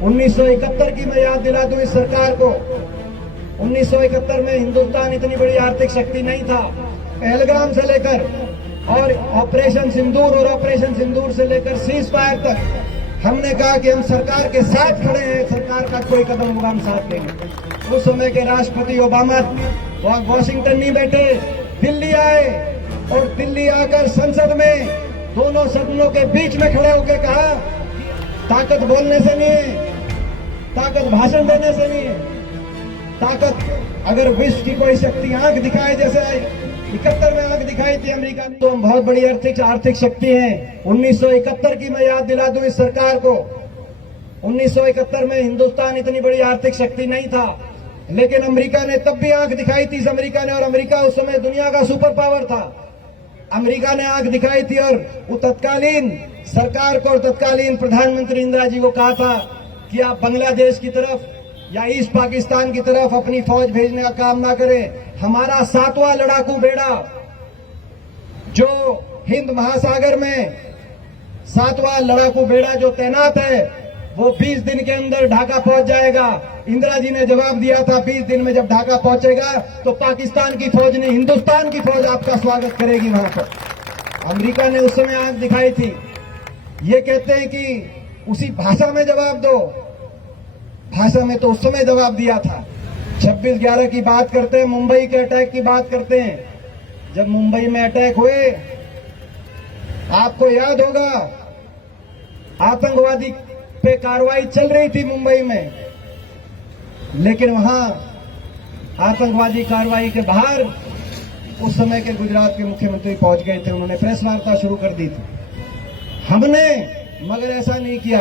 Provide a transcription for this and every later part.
1971 की मैं याद दिला दूं इस सरकार को। 1971 में हिंदुस्तान इतनी बड़ी आर्थिक शक्ति नहीं था। पहलगाम से लेकर और ऑपरेशन सिंदूर और ऑपरेशन सिंदूर से लेकर सीज फायर तक हमने कहा कि हम सरकार के साथ खड़े हैं, सरकार का कोई कदम होगा हम साथ देंगे। उस समय के राष्ट्रपति ओबामा वॉशिंगटन नहीं बैठे, दिल्ली आए और दिल्ली आकर संसद में दोनों सदनों के बीच में खड़े होकर कहा, ताकत बोलने से नहीं है, ताकत भाषण देने से नहीं है, ताकत अगर विश्व की कोई शक्ति आंख दिखाए, जैसे 71 में आंख दिखाई थी अमेरिका ने, तो हम बहुत बड़ी आर्थिक शक्ति हैं। 1971 की मैं याद दिला दूं इस सरकार को। 1971 में हिंदुस्तान इतनी बड़ी आर्थिक शक्ति नहीं था, लेकिन अमेरिका ने तब भी आंख दिखाई थी अमेरिका ने, और अमेरिका उस समय दुनिया का सुपर पावर था। अमेरिका ने आंख दिखाई थी और वो तत्कालीन सरकार को और तत्कालीन प्रधानमंत्री इंदिरा जी को कहा था कि आप बांग्लादेश की तरफ या ईस्ट पाकिस्तान की तरफ अपनी फौज भेजने का काम ना करें। हमारा 7वां लड़ाकू बेड़ा जो हिंद महासागर में 7वां लड़ाकू बेड़ा जो तैनात है, वो 20 दिन के अंदर ढाका पहुंच जाएगा। इंदिरा जी ने जवाब दिया था 20 दिन में जब ढाका पहुंचेगा तो पाकिस्तान की फौज नहीं, हिंदुस्तान की फौज आपका स्वागत करेगी वहां पर। अमेरिका ने उस समय आंख दिखाई थी। ये कहते हैं कि उसी भाषा में जवाब दो, भाषा में तो उस समय जवाब दिया था। 26/11 की बात करते हैं, मुंबई के अटैक की बात करते हैं। जब मुंबई में अटैक हुए, आपको याद होगा आतंकवादी पे कार्रवाई चल रही थी मुंबई में, लेकिन वहां आतंकवादी कार्रवाई के बाहर उस समय के गुजरात के मुख्यमंत्री पहुंच गए थे, उन्होंने प्रेस वार्ता शुरू कर दी थी। हमने मगर ऐसा नहीं किया,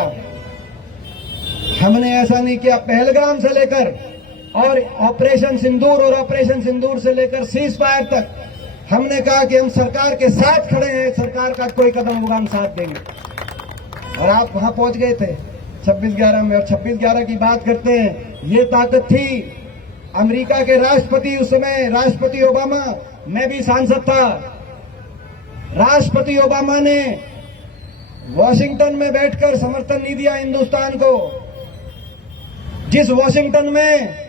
हमने ऐसा नहीं किया। पहलगाम से लेकर और ऑपरेशन सिंदूर और ऑपरेशन सिंदूर से लेकर सीज फायर तक हमने कहा कि हम सरकार के साथ खड़े हैं, सरकार का कोई कदम होगा हम साथ देंगे। और आप वहां पहुंच गए थे 26/11 में। और 26/11 की बात करते हैं, ये ताकत थी अमेरिका के राष्ट्रपति, उस समय राष्ट्रपति ओबामा, मैं भी सांसद था। राष्ट्रपति ओबामा ने वॉशिंगटन में बैठकर समर्थन नहीं दिया हिंदुस्तान को, जिस वॉशिंगटन में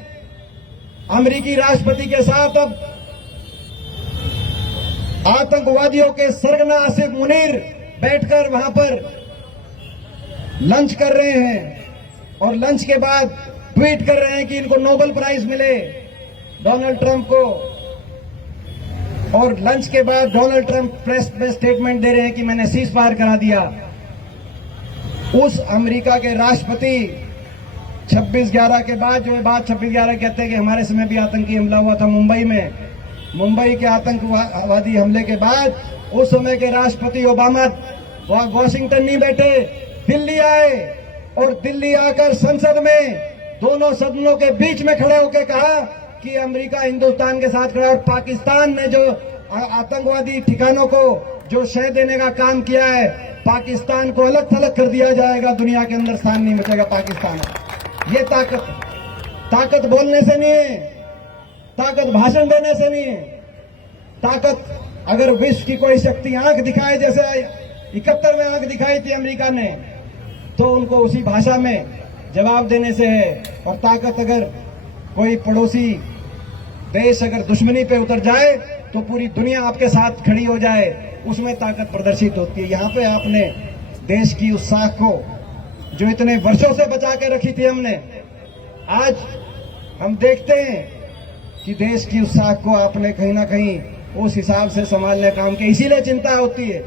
अमेरिकी राष्ट्रपति के साथ अब आतंकवादियों के सरगना आसिफ मुनीर बैठकर वहां पर लंच कर रहे हैं और लंच के बाद ट्वीट कर रहे हैं कि इनको नोबेल प्राइज मिले डोनाल्ड ट्रंप को। और लंच के बाद डोनाल्ड ट्रंप प्रेस में स्टेटमेंट दे रहे हैं कि मैंने सीज फायर करा दिया। उस अमेरिका के राष्ट्रपति 26/11 के बाद जो है बात 26/11 कहते हैं कि हमारे समय भी आतंकी हमला हुआ था मुंबई में। मुंबई के आतंकवादी हमले के बाद उस समय के राष्ट्रपति ओबामा वॉशिंगटन नहीं बैठे, दिल्ली आए और दिल्ली आकर संसद में दोनों सदनों के बीच में खड़े होकर कहा कि अमेरिका हिंदुस्तान के साथ खड़ा। और पाकिस्तान ने जो आतंकवादी ठिकानों को जो शह देने का काम किया है, पाकिस्तान को अलग थलग कर दिया जाएगा, दुनिया के अंदर स्थान नहीं बचेगा पाकिस्तान। ये ताकत बोलने से नहीं है, ताकत भाषण देने से नहीं है, ताकत अगर विश्व की कोई शक्ति आंख दिखाए, जैसे 71 में आंख दिखाई थी अमेरिका ने, तो उनको उसी भाषा में जवाब देने से है। और ताकत अगर कोई पड़ोसी देश अगर दुश्मनी पे उतर जाए तो पूरी दुनिया आपके साथ खड़ी हो जाए, उसमें ताकत प्रदर्शित होती है। यहाँ पे आपने देश की उस साख को जो इतने वर्षों से बचा के रखी थी हमने, आज हम देखते हैं कि देश की उस साख को आपने कहीं ना कहीं उस हिसाब से संभालने काम के, इसीलिए चिंता होती है।